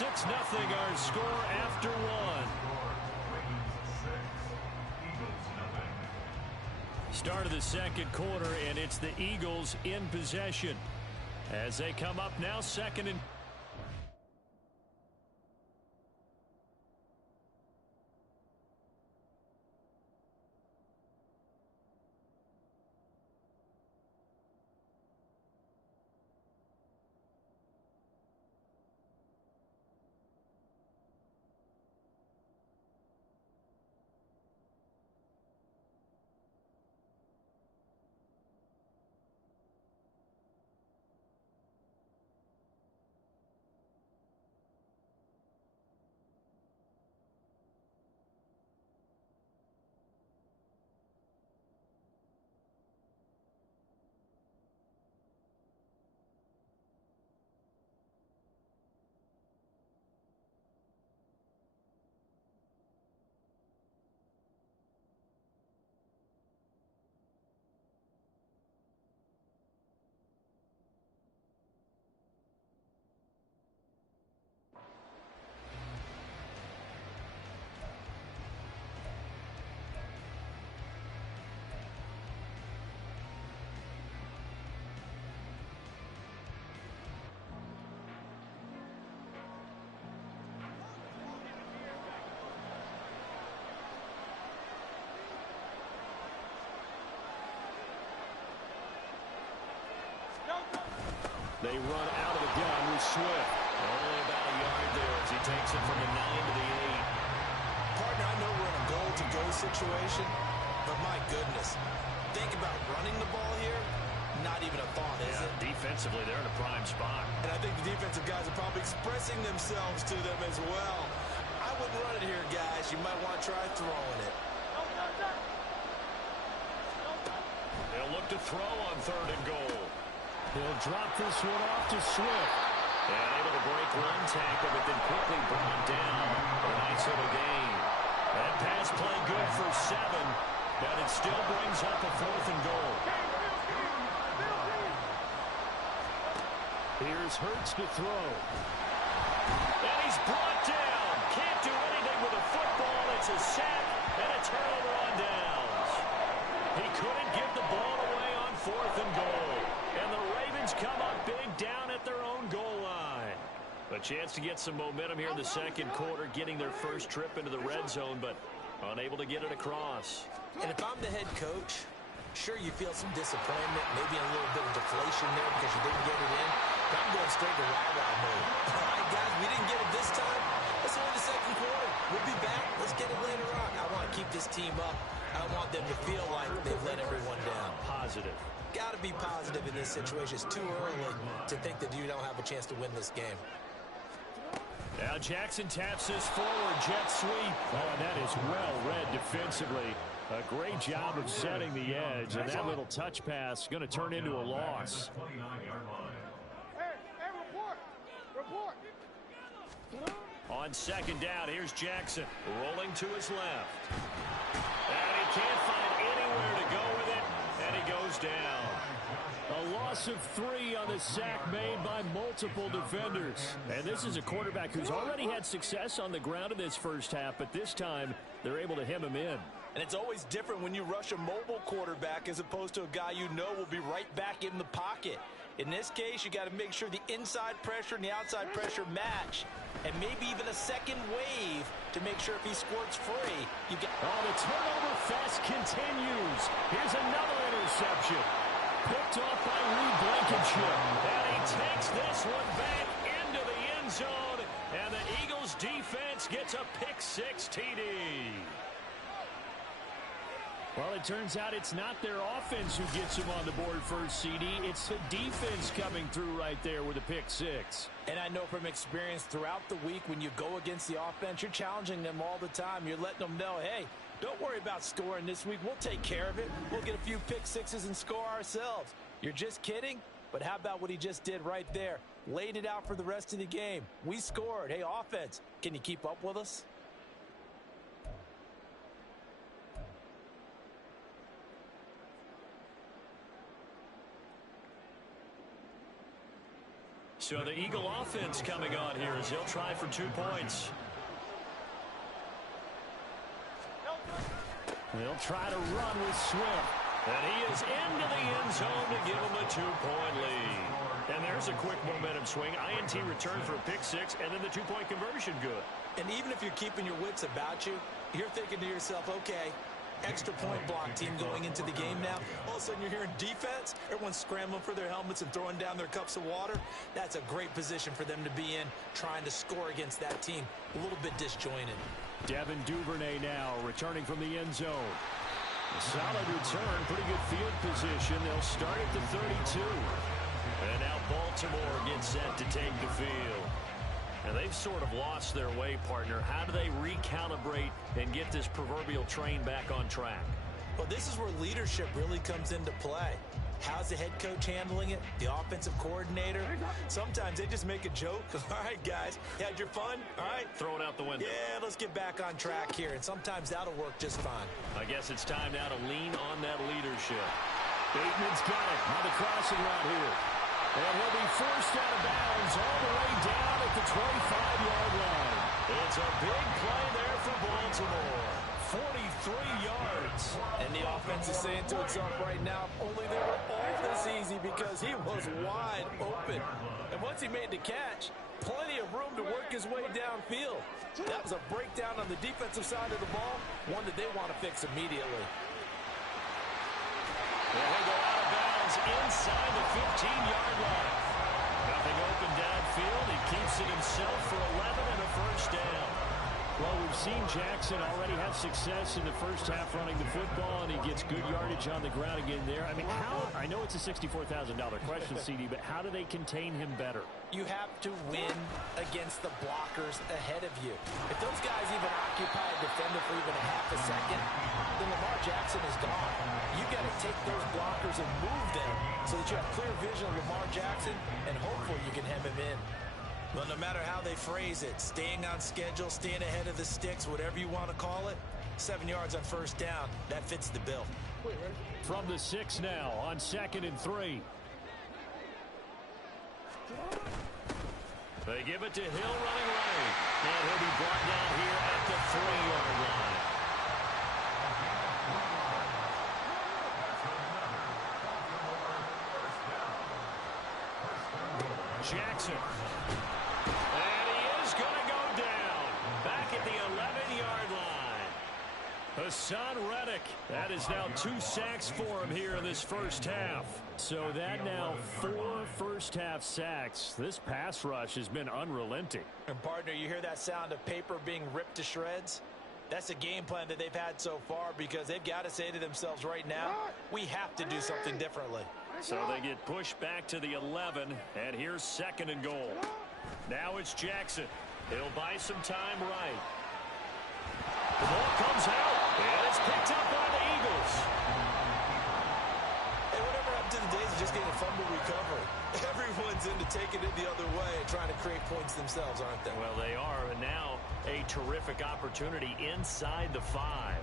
6-0 our score after one. Start of the second quarter, and it's the Eagles in possession as they come up now second and... They run out of the gun with Swift. Only about a yard there as he takes it from the 9 to the 8. Partner, I know we're in a goal-to-go situation, but my goodness, think about running the ball here. Not even a thought, is it? Defensively, they're in a prime spot. And I think the defensive guys are probably expressing themselves to them as well. I wouldn't run it here, guys. You might want to try throwing it. They'll look to throw on 3rd and goal. He'll drop this one off to Swift. And able to break one tackle, but then quickly brought down. A nice little gain. That pass play good for 7, but it still brings up a 4th and goal. Here's Hurts to throw. And he's brought down. Can't do anything with a football. It's a sack and a turnover on downs. He couldn't give the ball away on 4th and goal. And the Ravens come up big down at their own goal line. A chance to get some momentum here in the second quarter, getting their first trip into the red zone, but unable to get it across. And if I'm the head coach, sure you feel some disappointment, maybe a little bit of deflation there because you didn't get it in. But I'm going straight to rah-rah mode. All right, guys, we didn't get it this time. It's only the second quarter. We'll be back. Let's get it later on. I want to keep this team up. I don't want them to feel like they've let everyone down. Positive. Got to be positive in this situation. It's too early to think that you don't have a chance to win this game. Now Jackson taps this forward, jet sweep. Oh, that is well read defensively. A great job of setting the edge, and that little touch pass going to turn into a loss. Report. On second down, here's Jackson rolling to his left. And he can't find anywhere to go with it, and he goes down. A loss of 3 on the sack made by multiple defenders. And this is a quarterback who's already had success on the ground in this first half, but this time they're able to hem him in. And it's always different when you rush a mobile quarterback as opposed to a guy you know will be right back in the pocket. In this case, you got to make sure the inside pressure and the outside pressure match. And maybe even a second wave to make sure if he squirts free, you get... Oh, the turnover fest continues. Here's another interception. Picked off by Reed Blankenship. And he takes this one back into the end zone. And the Eagles defense gets a pick-6 TD. Well, it turns out it's not their offense who gets them on the board first, CD. It's the defense coming through right there with a pick-6. And I know from experience throughout the week when you go against the offense, you're challenging them all the time. You're letting them know, hey, don't worry about scoring this week. We'll take care of it. We'll get a few pick-6s and score ourselves. You're just kidding? But how about what he just did right there? Laid it out for the rest of the game. We scored. Hey, offense, can you keep up with us? So the Eagle offense coming on here as they'll try for 2 points. They'll try to run with Swift. And he is into the end zone to give them a 2-point lead. And there's a quick momentum swing. INT return for a pick six, and then the 2-point conversion good. And even if you're keeping your wits about you, you're thinking to yourself, okay, extra point block team going into the game now. All of a sudden you're hearing defense. Everyone's scrambling for their helmets and throwing down their cups of water. That's a great position for them to be in, trying to score against that team. A little bit disjointed. Devin Duvernay now returning from the end zone. A solid return, pretty good field position. They'll start at the 32. And now Baltimore gets set to take the field. And they've sort of lost their way, partner. How do they recalibrate and get this proverbial train back on track? Well, this is where leadership really comes into play. How's the head coach handling it? The offensive coordinator? Sometimes they just make a joke. All right, guys, you had your fun? All right. Throw it out the window. Yeah, let's get back on track here. And sometimes that'll work just fine. I guess it's time now to lean on that leadership. Bateman's got it on the crossing route here. And he'll be forced out of bounds all the way down at the 25-yard line. It's a big play there for Baltimore. 43 yards. And the offense is saying to itself right now, only they were all this easy because he was wide open. And once he made the catch, plenty of room to work his way downfield. That was a breakdown on the defensive side of the ball, one that they want to fix immediately. He'll go out of bounds inside the 15-yard line. Nothing open downfield. He keeps it himself for 11 and a first down. Well, we've seen Jackson already have success in the first half running the football, and he gets good yardage on the ground again there. I mean, I know it's a $64,000 question, CD, but how do they contain him better? You have to win against the blockers ahead of you. If those guys even occupy a defender for even a half a second, then Lamar Jackson is gone. You got to take those blockers and move them so that you have clear vision of Lamar Jackson, and hopefully you can hem him in. Well, no matter how they phrase it, staying on schedule, staying ahead of the sticks, whatever you want to call it, 7 yards on first down, that fits the bill. From the 6 now on 2nd and 3. They give it to Hill running right. And he'll be brought down here at the 3-yard line. Jackson. And he is going to go down. Back at the 11-yard line. Hassan Reddick. That is now 2 sacks for him here in this first half. So that now 4 first-half sacks. This pass rush has been unrelenting. And, partner, you hear that sound of paper being ripped to shreds? That's a game plan that they've had so far because they've got to say to themselves right now, we have to do something differently. So they get pushed back to the 11, and here's 2nd and goal. Now it's Jackson. He'll buy some time right. The ball comes out, and it's picked up by the Eagles. Hey, whatever happened to the days of just getting a fumble recovery? Everyone's into taking it the other way and trying to create points themselves, aren't they? Well, they are, and now a terrific opportunity inside the 5.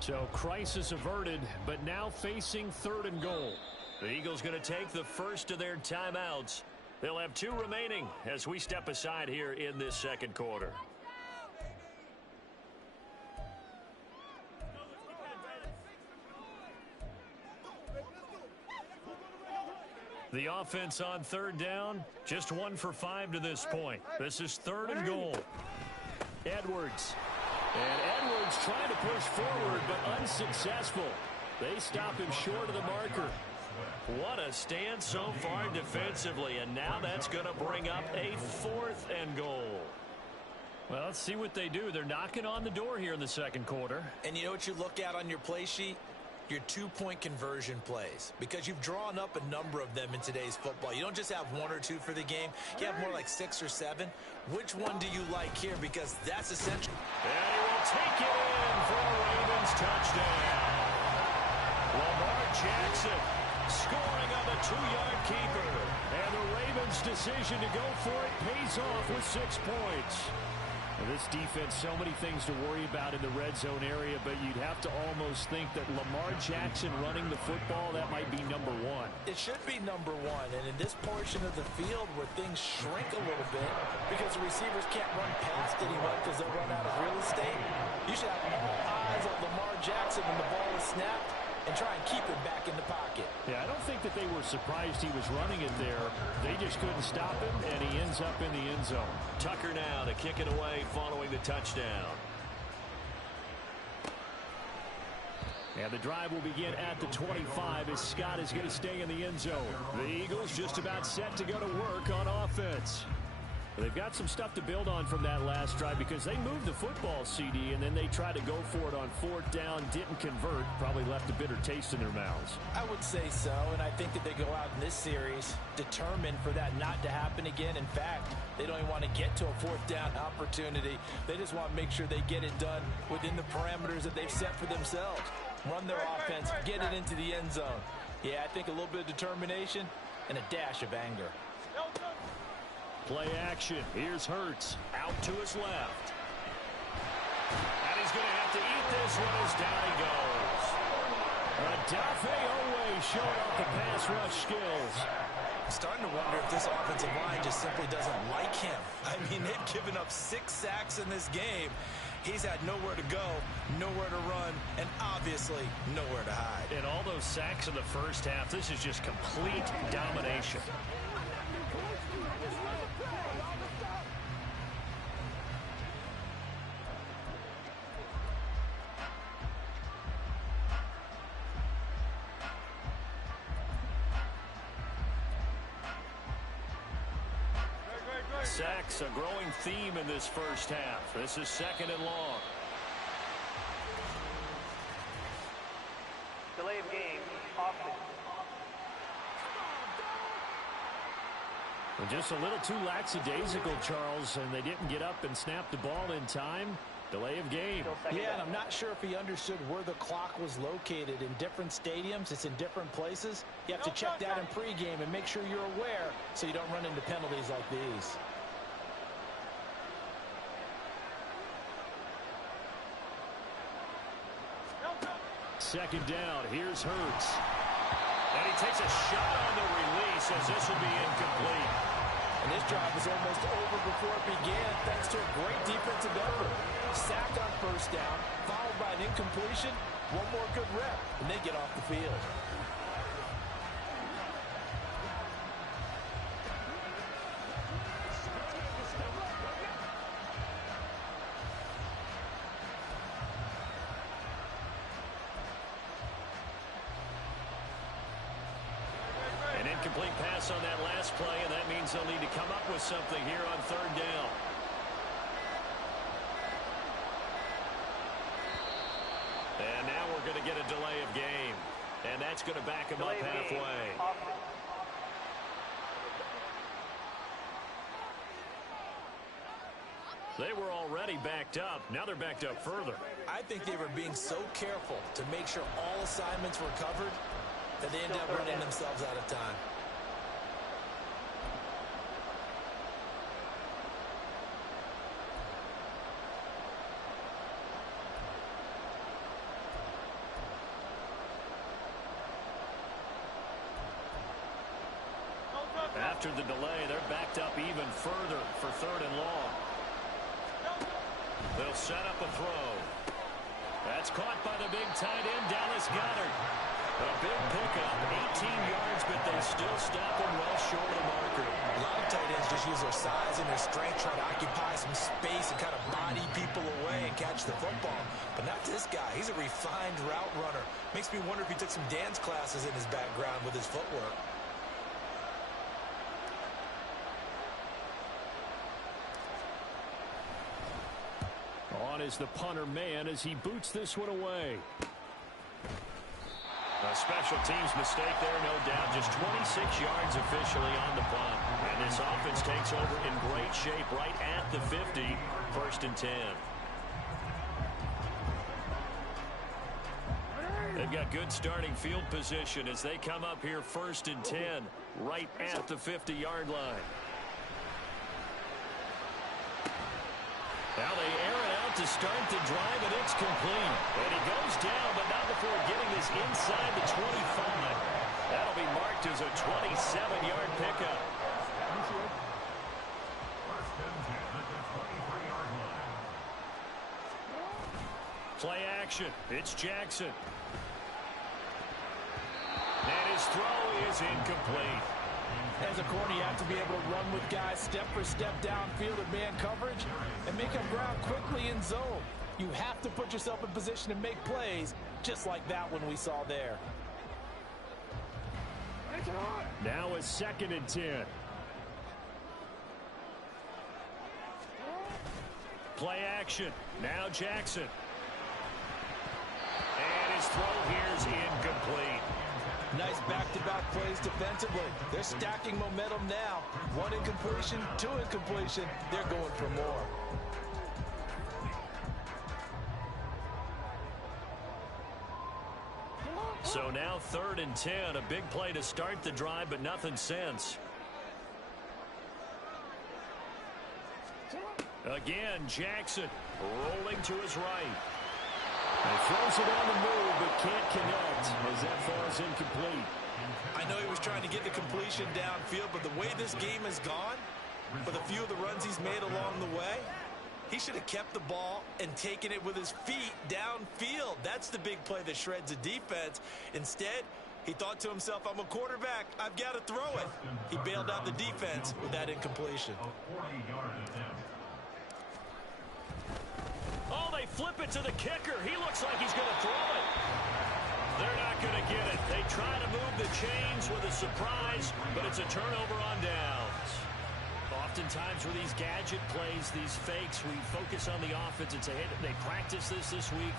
So crisis averted, but now facing 3rd and goal. The Eagles going to take the first of their timeouts. They'll have 2 remaining as we step aside here in this second quarter. The offense on 3rd down, just 1 for 5 to this point. This is 3rd and goal. Edwards. And Edwards trying to push forward, but unsuccessful. They stop him short of the marker. What a stand so far defensively, and now that's going to bring up a 4th and goal. Well, let's see what they do. They're knocking on the door here in the second quarter. And you know what you look at on your play sheet? Your 2-point conversion plays, because you've drawn up a number of them in today's football. You don't just have 1 or 2 for the game. You have more like 6 or 7. Which one do you like here? Because that's essential. And he will take it in for a Ravens touchdown. Lamar Jackson Scoring on the 2-yard keeper. And the Ravens' decision to go for it pays off with 6 points. This defense, so many things to worry about in the red zone area, but you'd have to almost think that Lamar Jackson running the football, that might be number one. It should be number one, and in this portion of the field where things shrink a little bit because the receivers can't run past anyone because they'll run out of real estate, you should have all eyes on Lamar Jackson when the ball is snapped and try and keep it back in the pocket. Yeah, I don't think that they were surprised he was running it there. They just couldn't stop him, and he ends up in the end zone. Tucker now to kick it away following the touchdown. And the drive will begin at the 25 as Scott is going to stay in the end zone. The Eagles just about set to go to work on offense. They've got some stuff to build on from that last drive because they moved the football, CD, and then they tried to go for it on 4th down, didn't convert, probably left a bitter taste in their mouths. I would say so, and I think that they go out in this series determined for that not to happen again. In fact, they don't even want to get to a 4th down opportunity. They just want to make sure they get it done within the parameters that they've set for themselves. Run their offense, get it into the end zone. Yeah, I think a little bit of determination and a dash of anger. Play action. Here's Hurts. Out to his left. And he's going to have to eat this one as down he goes. Odafe Oweh showing off the pass rush skills. I'm starting to wonder if this offensive line just simply doesn't like him. I mean, they've given up 6 sacks in this game. He's had nowhere to go, nowhere to run, and obviously nowhere to hide. And all those sacks in the first half, this is just complete domination. Sacks, a growing theme in this first half. This is 2nd and long. Delay of game, offense. And just a little too lackadaisical, Charles, and they didn't get up and snap the ball in time. Delay of game. Yeah, and I'm not sure if he understood where the clock was located. In different stadiums, it's in different places. You have to check that in pregame and make sure you're aware so you don't run into penalties like these. Second down. Here's Hurts. And he takes a shot on the release as this will be incomplete. And this drive was almost over before it began thanks to a great defensive effort. Sack on 1st down, followed by an incompletion. One more good rep, and they get off the field. An incomplete pass on that last play, and that means they'll need to come up with something here on 3rd down. And now we're going to get a delay of game. And that's going to back him up halfway. They were already backed up. Now they're backed up further. I think they were being so careful to make sure all assignments were covered that they ended up running themselves out of time. After the delay, they're backed up even further for 3rd and long. They'll set up a throw. That's caught by the big tight end, Dallas Goedert. A big pickup, 18 yards, but they still stop him well short of the marker. A lot of tight ends just use their size and their strength, try to occupy some space and kind of body people away and catch the football. But not this guy. He's a refined route runner. Makes me wonder if he took some dance classes in his background with his footwork. On is the punter man as he boots this one away. A special teams mistake there, no doubt. Just 26 yards officially on the punt. And this offense takes over in great shape right at the 50. 1st and 10. They've They've got good starting field position as they come up here 1st and 10 right at the 50-yard line. Now they air it out to start the drive, and it's complete. And he goes down, but not before getting this inside the 25. That'll be marked as a 27-yard pickup. Play action. It's Jackson. And his throw is incomplete. As a corner, you have to be able to run with guys step for step downfield in man coverage and make up ground quickly in zone. You have to put yourself in position to make plays, just like that one we saw there. Now a 2nd and 10. Play action. Now Jackson. And his throw here is incomplete. Nice back-to-back plays defensively. They're stacking momentum now. 1 incompletion, 2 incompletion. They're going for more. So now 3rd and 10. A big play to start the drive, but nothing since. Again, Jackson rolling to his right. He throws it on the move, but can't connect as that falls incomplete. I know he was trying to get the completion downfield, but the way this game has gone, with a few of the runs he's made along the way, he should have kept the ball and taken it with his feet downfield. That's the big play that shreds a defense. Instead, he thought to himself, I'm a quarterback. I've got to throw it. He bailed out the defense with that incompletion. Oh, they flip it to the kicker. He looks like he's going to throw it. They're not going to get it. They try to move the chains with a surprise, but it's a turnover on downs. Oftentimes with these gadget plays, these fakes, we focus on the offense and say, hey, they practiced this week.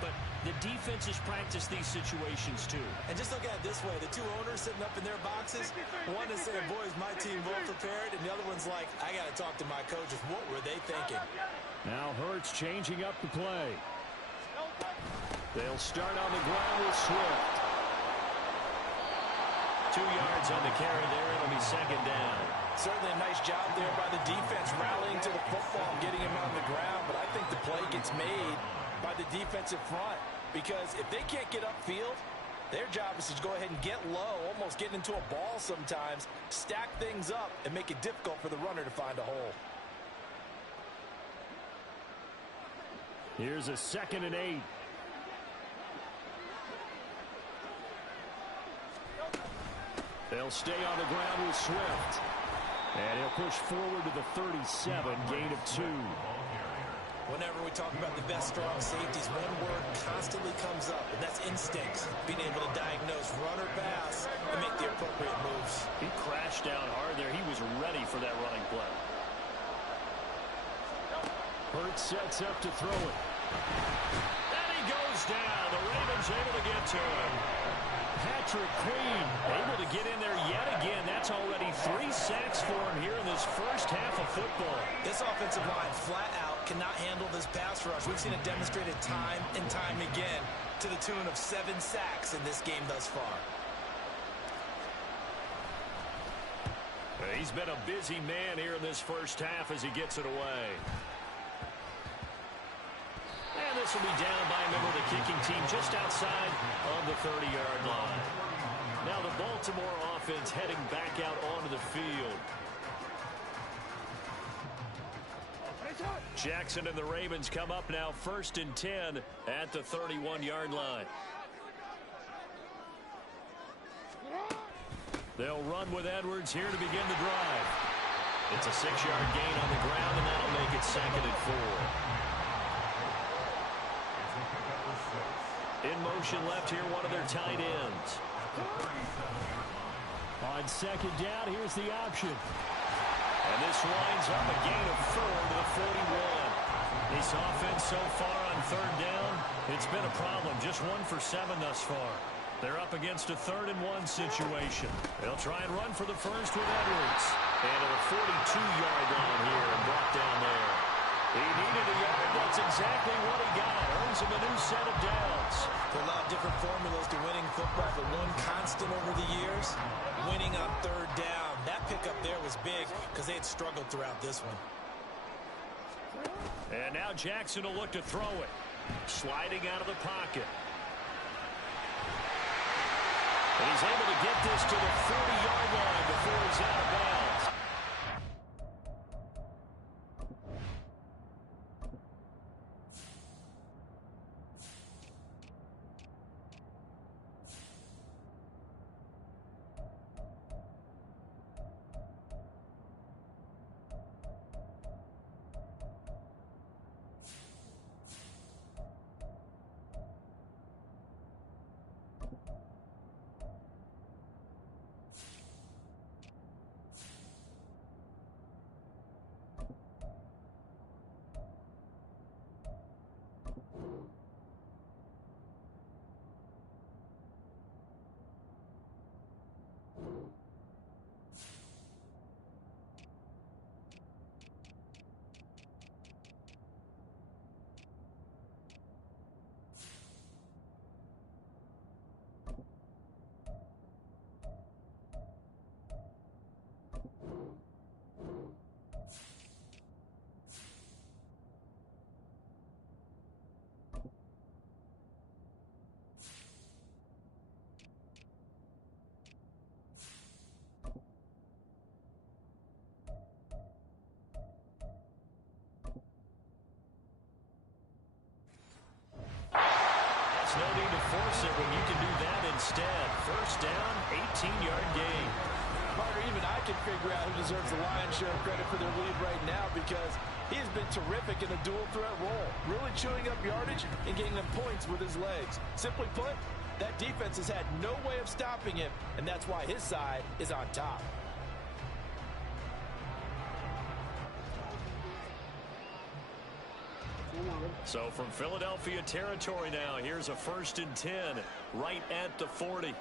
But the defense has practiced these situations too. And just look at it this way. The two owners sitting up in their boxes, one is saying, boys, my team well prepared, and the other one's like, I got to talk to my coaches. What were they thinking? Now Hurts changing up the play. They'll start on the ground with Swift. 2 yards on the carry there. It'll be 2nd down. Certainly a nice job there by the defense rallying to the football and getting him on the ground, but I think the play gets made by the defensive front because if they can't get upfield, their job is to go ahead and get low, almost get into a ball sometimes, stack things up, and make it difficult for the runner to find a hole. Here's a 2nd and 8. They'll stay on the ground with Swift. And he'll push forward to the 37, gain of 2. Whenever we talk about the best strong safeties, one word constantly comes up, and that's instincts. Being able to diagnose run or pass and make the appropriate moves. He crashed down hard there. He was ready for that running play. Hurts sets up to throw it. And he goes down. The Ravens able to get to him. Patrick Queen able to get in there yet again. That's already 3 sacks for him here in this first half of football. This offensive line flat out cannot handle this pass rush. We've seen it demonstrated time and time again to the tune of 7 sacks in this game thus far. He's been a busy man here in this first half as he gets it away. And this will be down by a member of the kicking team just outside of the 30-yard line. Now the Baltimore offense heading back out onto the field. Jackson and the Ravens come up now 1st and 10 at the 31-yard line. They'll run with Edwards here to begin the drive. It's a 6-yard gain on the ground, and that'll make it 2nd and 4. In motion left here, one of their tight ends. On 2nd down, here's the option. And this winds up a gain of 4 to the 41. This offense so far on 3rd down, it's been a problem. Just 1 for 7 thus far. They're up against a 3rd and 1 situation. They'll try and run for the first with Edwards. And at a 42-yard line here and brought down there. He needed a yard. That's exactly what he got. Earns him a new set of downs. There are a lot of different formulas to winning football, but one constant over the years, winning on third down. That pickup there was big because they had struggled throughout this one. And now Jackson will look to throw it. Sliding out of the pocket. And he's able to get this to the 40-yard line before he's out of bounds. No need to force it when you can do that instead. First down, 18-yard gain. Carter, even I can figure out who deserves the lion's share of credit for their lead right now because he has been terrific in a dual threat role, really chewing up yardage and getting them points with his legs. Simply put, that defense has had no way of stopping him, and that's why his side is on top. So from Philadelphia territory now, here's a 1st and 10 right at the 40.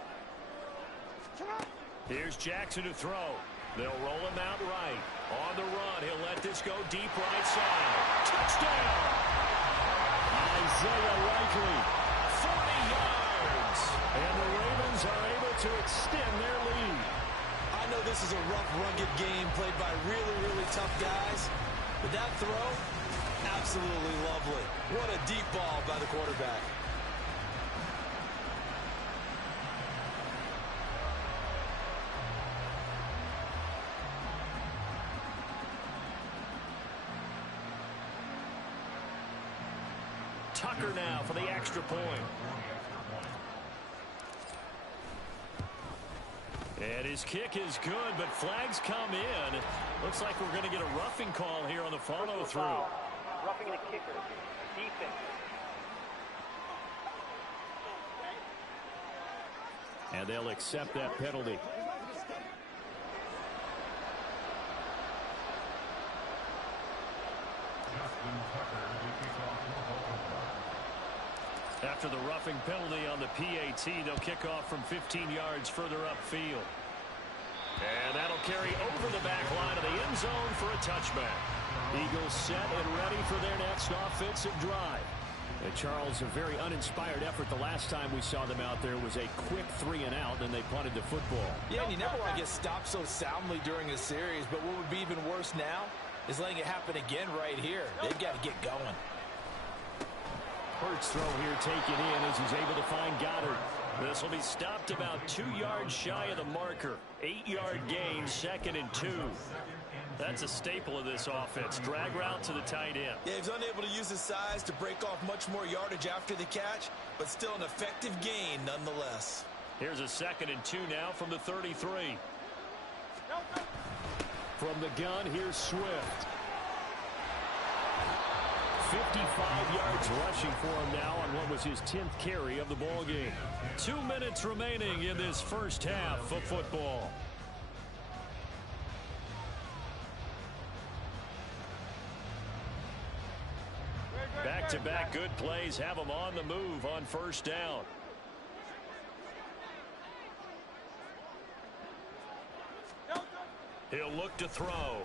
Here's Jackson to throw. They'll roll him out right. On the run, he'll let this go deep right side. Touchdown! Isaiah Likely. 40 yards! And the Ravens are able to extend their lead. I know this is a rough, rugged game played by really, really tough guys, but that throw, absolutely lovely. What a deep ball by the quarterback. Tucker now for the extra point. And his kick is good, but flags come in. Looks like we're going to get a roughing call here on the follow-through. Roughing the kicker. Defense. And they'll accept that penalty. After the roughing penalty on the PAT, they'll kick off from 15 yards further upfield. And that'll carry over the back line of the end zone for a touchback. Eagles set and ready for their next offensive drive. And Charles, a very uninspired effort the last time we saw them out there was a quick 3 and out, and they punted the football. Yeah, and you never want to get stopped so soundly during a series, but what would be even worse now is letting it happen again right here. They've got to get going. Hurts throw here taken in as he's able to find Goddard. This will be stopped about 2 yards shy of the marker. 8-yard gain, 2nd and 2. That's a staple of this offense. Drag route to the tight end. Yeah, he's unable to use his size to break off much more yardage after the catch, but still an effective gain nonetheless. Here's a 2nd and 2 now from the 33. From the gun, here's Swift. 55 yards rushing for him now on what was his 10th carry of the ball game. 2 minutes remaining in this first half of football. Back-to-back good plays have them on the move on first down. He'll look to throw.